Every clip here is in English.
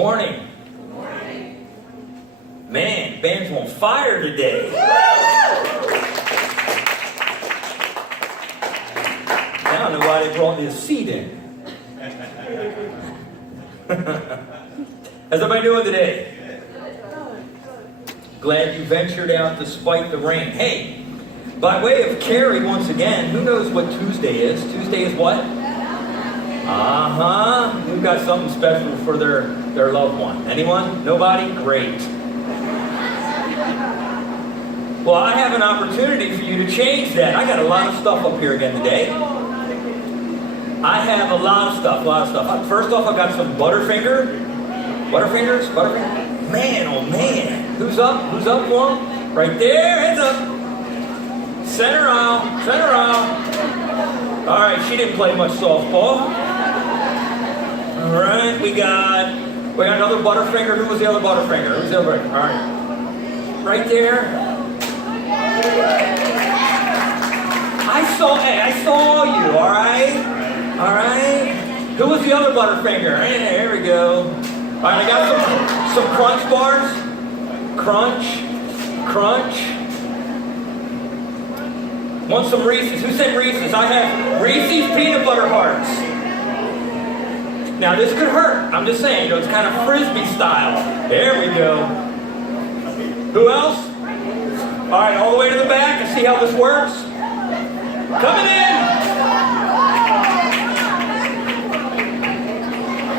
Morning. Good morning. Man, band's on fire today. I don't know why they brought me a seat in. How's everybody doing today? Glad you ventured out despite the rain. Hey, by way of Carrie once again, who knows what Tuesday is? Tuesday is what? We've got something special for their loved one. Anyone? Nobody? Great. Well, I have an opportunity for you to change that. I got a lot of stuff up here again today. I have a lot of stuff. First off, I've got some Butterfingers. Man, oh man. Who's up? Who's up one? Right there, hands up. Center aisle. All right, she didn't play much softball. All right, we got another Butterfinger. Who was the other Butterfinger? Who's the other? All right, right there. I saw you. All right. Who was the other Butterfinger? There we go. All right, I got some Crunch bars. Crunch. Want some Reese's? Who said Reese's? I have Reese's peanut butter hearts. Now this could hurt. I'm just saying, it's kind of frisbee style. There we go. Who else? All right, all the way to the back and see how this works. Coming in.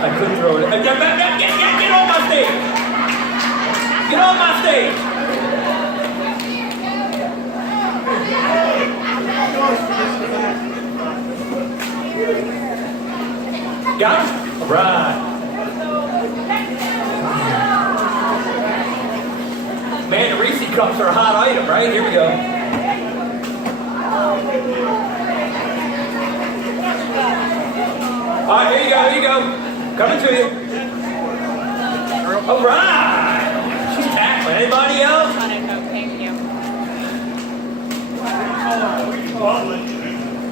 I could throw it. Get on my stage. Get on my stage. Got it? All right. Man, the Reese cups are a hot item, right? Here we go. All right, here you go. Coming to you. All right. She's tackling. Anybody else? Thank you.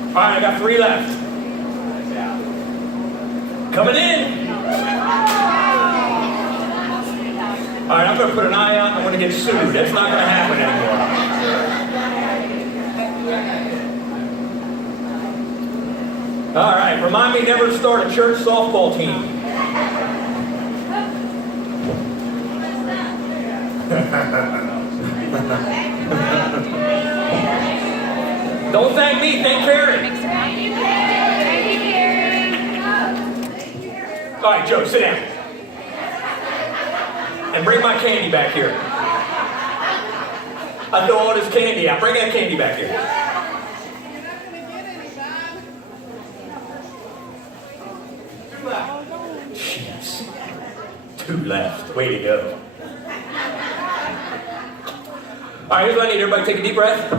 All right, I got 3 left. Coming in. All right, I'm going to put an eye out. I'm going to get sued. That's not going to happen anymore. All right, remind me never to start a church softball team. Don't thank me, thank Karen. All right, Joe, sit down. And bring my candy back here. I throw all this candy out. Bring that candy back here. Jeez. 2 left. Way to go. All right, here's what I need. Everybody take a deep breath.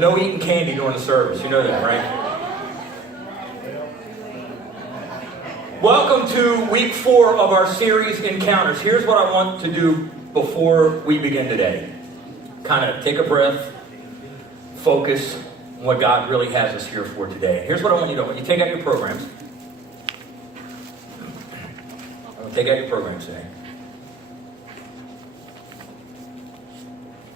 No eating candy during the service. You know that, right? Welcome to week 4 of our series, Encounters. Here's what I want to do before we begin today. Kind of take a breath, focus on what God really has us here for today. Here's what I want you to do. I want you to take out your programs. I'm going to take out your programs today.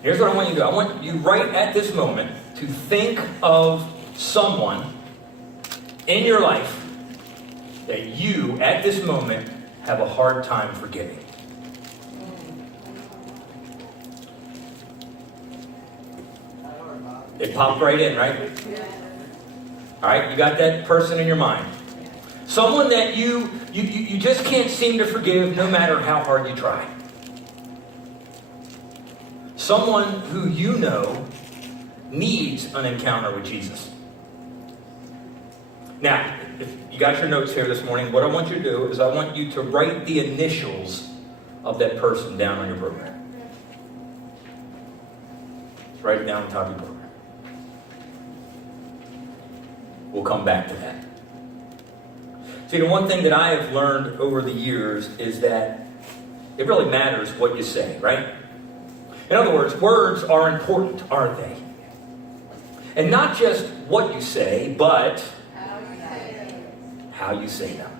Here's what I want you to do. I want you right at this moment to think of someone in your life that you, at this moment, have a hard time forgiving. It popped right in, right? All right, you got that person in your mind. Someone that you just can't seem to forgive no matter how hard you try. Someone who you know needs an encounter with Jesus. Now, if you got your notes here this morning, what I want you to do is I want you to write the initials of that person down on your program. Just write it down on top of your program. We'll come back to that. See, the one thing that I have learned over the years is that it really matters what you say, right? In other words are important, aren't they? And not just what you say, but how you say them.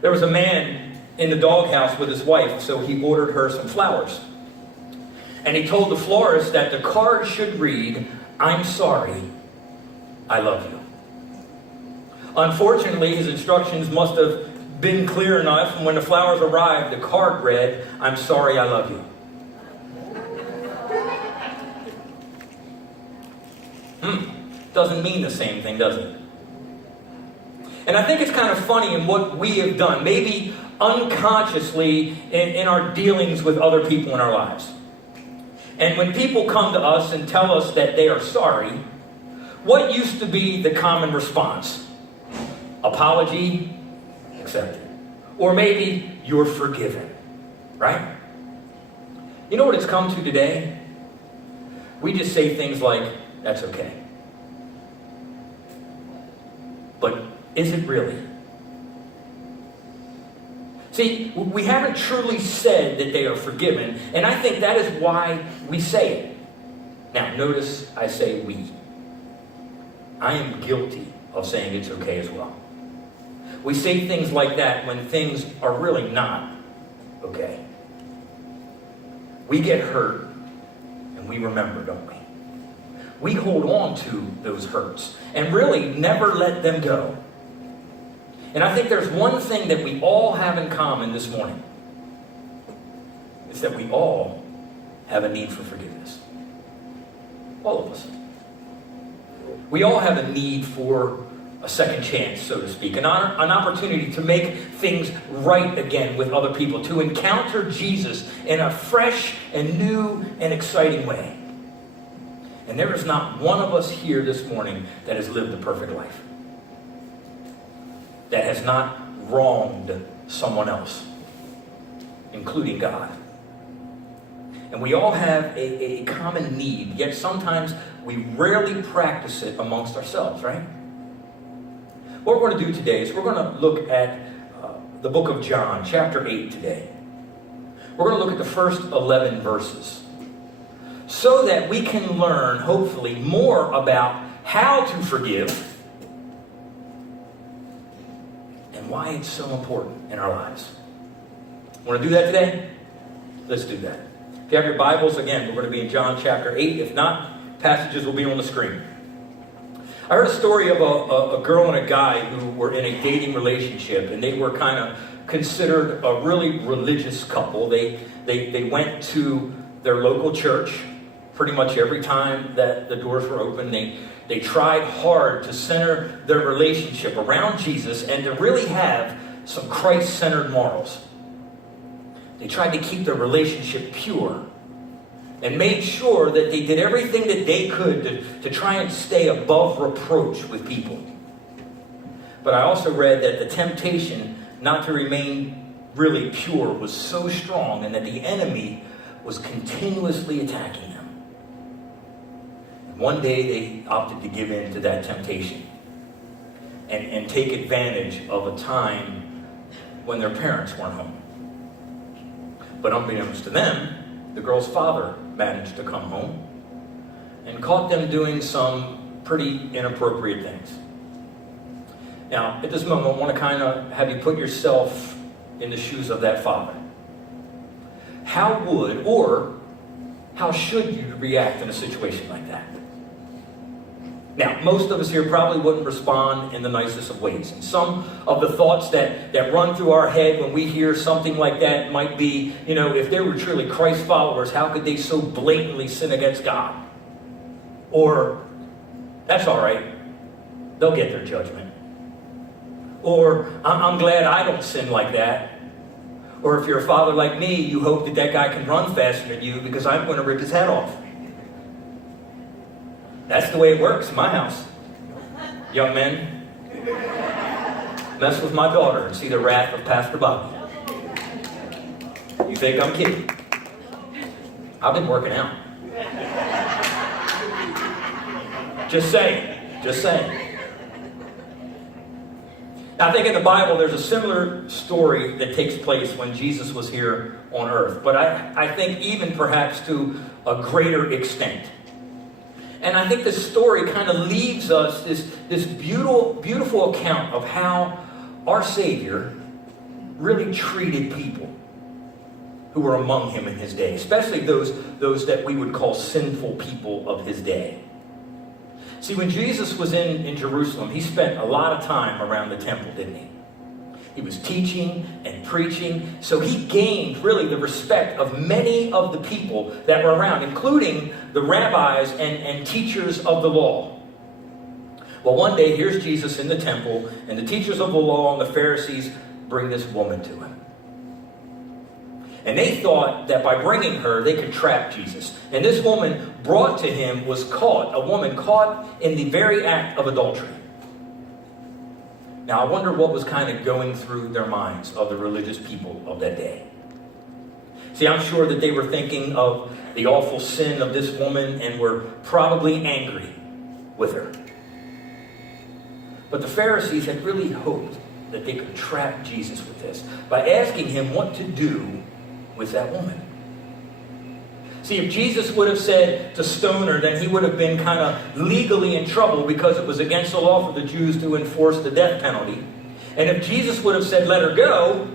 There was a man in the doghouse with his wife, so he ordered her some flowers. And he told the florist that the card should read, "I'm sorry, I love you." Unfortunately, his instructions must have been clear enough, and when the flowers arrived, the card read, "I'm sorry, I love you." Doesn't mean the same thing, does it? And I think it's kind of funny in what we have done, maybe unconsciously in our dealings with other people in our lives. And when people come to us and tell us that they are sorry, what used to be the common response? Apology, accepted. Or maybe you're forgiven, right? You know what it's come to today? We just say things like, "That's okay." But is it really? See, we haven't truly said that they are forgiven, and I think that is why we say it. Now, notice I say we. I am guilty of saying it's okay as well. We say things like that when things are really not okay. We get hurt, and we remember, don't we? We hold on to those hurts and really never let them go. And I think there's one thing that we all have in common this morning. It's that we all have a need for forgiveness. All of us. We all have a need for a second chance, so to speak, an opportunity to make things right again with other people, to encounter Jesus in a fresh and new and exciting way. And there is not one of us here this morning that has lived a perfect life, that has not wronged someone else, including God. And we all have a common need, yet sometimes we rarely practice it amongst ourselves, right? What we're going to do today is we're going to look at the book of John, chapter 8 today. We're going to look at the first 11 verses, so that we can learn, hopefully, more about how to forgive and why it's so important in our lives. Want to do that today? Let's do that. If you have your Bibles, again, we're going to be in John chapter 8. If not, passages will be on the screen. I heard a story of a girl and a guy who were in a dating relationship, and they were kind of considered a really religious couple. They went to their local church pretty much every time that the doors were open. They tried hard to center their relationship around Jesus and to really have some Christ-centered morals. They tried to keep their relationship pure and made sure that they did everything that they could to try and stay above reproach with people. But I also read that the temptation not to remain really pure was so strong, and that the enemy was continuously attacking them. One day they opted to give in to that temptation and take advantage of a time when their parents weren't home. But unbeknownst to them, the girl's father managed to come home and caught them doing some pretty inappropriate things. Now, at this moment, I want to kind of have you put yourself in the shoes of that father. How would or how should you react in a situation like that? Now, most of us here probably wouldn't respond in the nicest of ways. And some of the thoughts that run through our head when we hear something like that might be, if they were truly Christ followers, how could they so blatantly sin against God? Or, that's all right, they'll get their judgment. Or, I'm glad I don't sin like that. Or if you're a father like me, you hope that guy can run faster than you because I'm going to rip his head off. That's the way it works in my house. Young men, mess with my daughter and see the wrath of Pastor Bobby. You think I'm kidding? I've been working out. Just saying. Just saying. Now, I think in the Bible there's a similar story that takes place when Jesus was here on earth. But I think even perhaps to a greater extent. And I think this story kind of leaves us this beautiful account of how our Savior really treated people who were among him in his day, especially those that we would call sinful people of his day. See, when Jesus was in Jerusalem, he spent a lot of time around the temple, didn't he? He was teaching and preaching, so he gained really the respect of many of the people that were around, including the rabbis and teachers of the law. Well, one day, here's Jesus in the temple, and the teachers of the law and the Pharisees bring this woman to him. And they thought that by bringing her, they could trap Jesus. And this woman brought to him was caught, a woman caught in the very act of adultery. Now, I wonder what was kind of going through their minds of the religious people of that day. See, I'm sure that they were thinking of the awful sin of this woman and were probably angry with her. But the Pharisees had really hoped that they could trap Jesus with this by asking him what to do with that woman. See, if Jesus would have said to stone her, then he would have been kind of legally in trouble because it was against the law for the Jews to enforce the death penalty. And if Jesus would have said, let her go,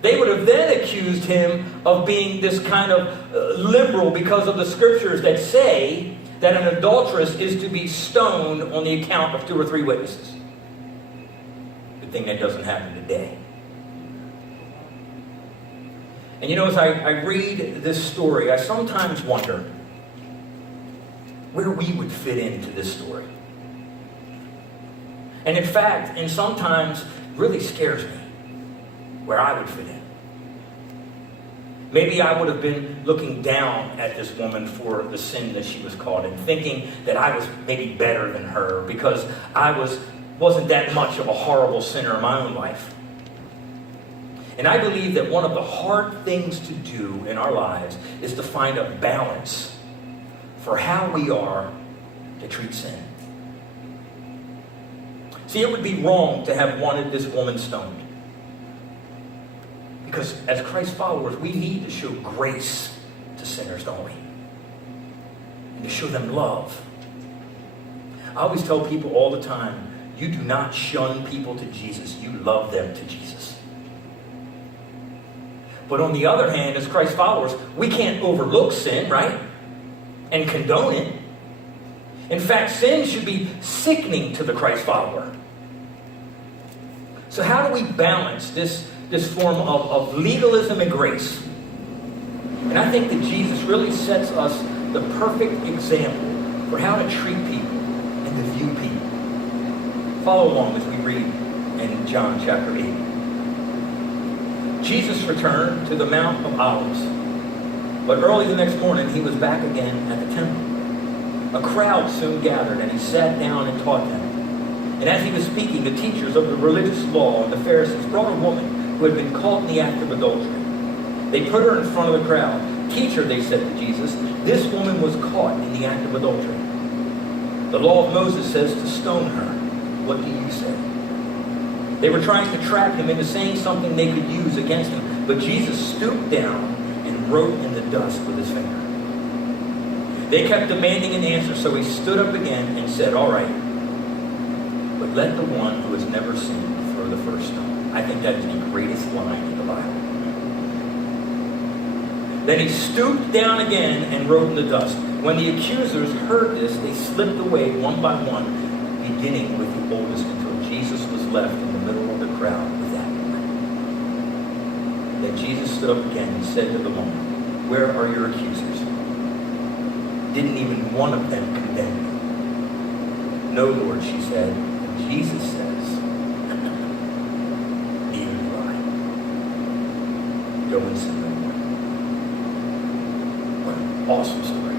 they would have then accused him of being this kind of liberal because of the scriptures that say that an adulteress is to be stoned on the account of 2 or 3 witnesses. Good thing that doesn't happen today. And you know, as I read this story, I sometimes wonder where we would fit into this story. And in fact, and sometimes really scares me where I would fit in. Maybe I would have been looking down at this woman for the sin that she was caught in, thinking that I was maybe better than her because I wasn't that much of a horrible sinner in my own life. And I believe that one of the hard things to do in our lives is to find a balance for how we are to treat sin. See, it would be wrong to have wanted this woman stoned. Because as Christ followers, we need to show grace to sinners, don't we? And to show them love. I always tell people all the time, you do not shun people to Jesus, you love them to Jesus. But on the other hand, as Christ followers, we can't overlook sin, right? And condone it. In fact, sin should be sickening to the Christ follower. So how do we balance this form of legalism and grace? And I think that Jesus really sets us the perfect example for how to treat people and to view people. Follow along as we read in John chapter 8. Jesus returned to the Mount of Olives, but early the next morning he was back again at the temple. A crowd soon gathered, and he sat down and taught them. And as he was speaking, the teachers of the religious law and the Pharisees brought a woman who had been caught in the act of adultery. They put her in front of the crowd. Teacher, they said to Jesus, this woman was caught in the act of adultery. The law of Moses says to stone her. What do you say? They were trying to trap him into saying something they could use against him. But Jesus stooped down and wrote in the dust with his finger. They kept demanding an answer, so he stood up again and said, all right, but let the one who has never sinned throw the first stone. I think that is the greatest line in the Bible. Then he stooped down again and wrote in the dust. When the accusers heard this, they slipped away one by one, beginning with the oldest, until Jesus was left in the middle of the crowd with that woman. Then Jesus stood up again and said to the woman, where are your accusers? Didn't even one of them condemn you? No, Lord, she said. And Jesus says, neither do I. Go and sin no more. What an awesome story.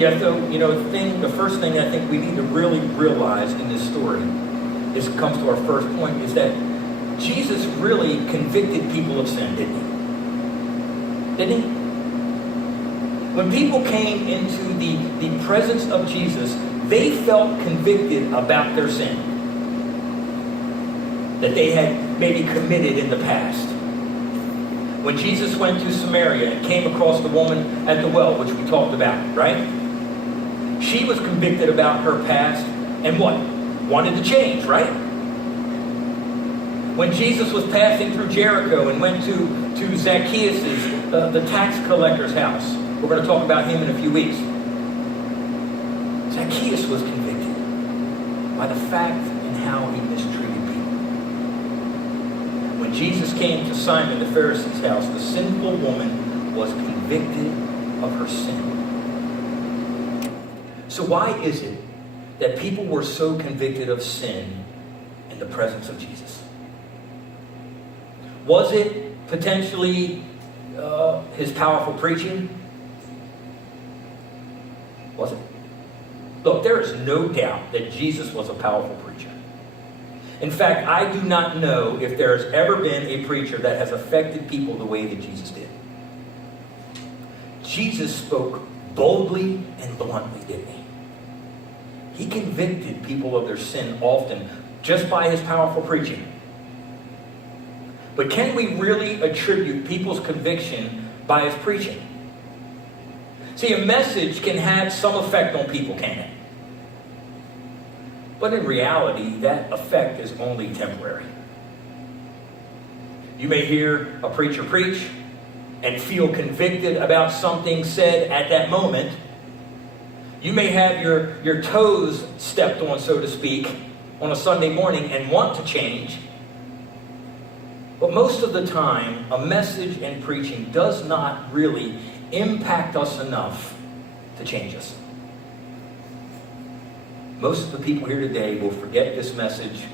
Yeah, so, the first thing I think we need to really realize in this story comes to our first point, is that Jesus really convicted people of sin, didn't he? Didn't he? When people came into the presence of Jesus, they felt convicted about their sin that they had maybe committed in the past. When Jesus went to Samaria and came across the woman at the well, which we talked about, right? She was convicted about her past and what? Wanted to change, right? When Jesus was passing through Jericho and went to Zacchaeus' the tax collector's house. We're going to talk about him in a few weeks. Zacchaeus was convicted by the fact and how he mistreated people. When Jesus came to Simon the Pharisee's house, the sinful woman was convicted of her sin. So why is it that people were so convicted of sin in the presence of Jesus? Was it potentially his powerful preaching? Was it? Look, there is no doubt that Jesus was a powerful preacher. In fact, I do not know if there has ever been a preacher that has affected people the way that Jesus did. Jesus spoke boldly and bluntly, didn't he? He convicted people of their sin often just by his powerful preaching. But can we really attribute people's conviction by his preaching? See, a message can have some effect on people, can it? But in reality, that effect is only temporary. You may hear a preacher preach and feel convicted about something said at that moment. You may have your toes stepped on, so to speak, on a Sunday morning and want to change. But most of the time, a message and preaching does not really impact us enough to change us. Most of the people here today will forget this message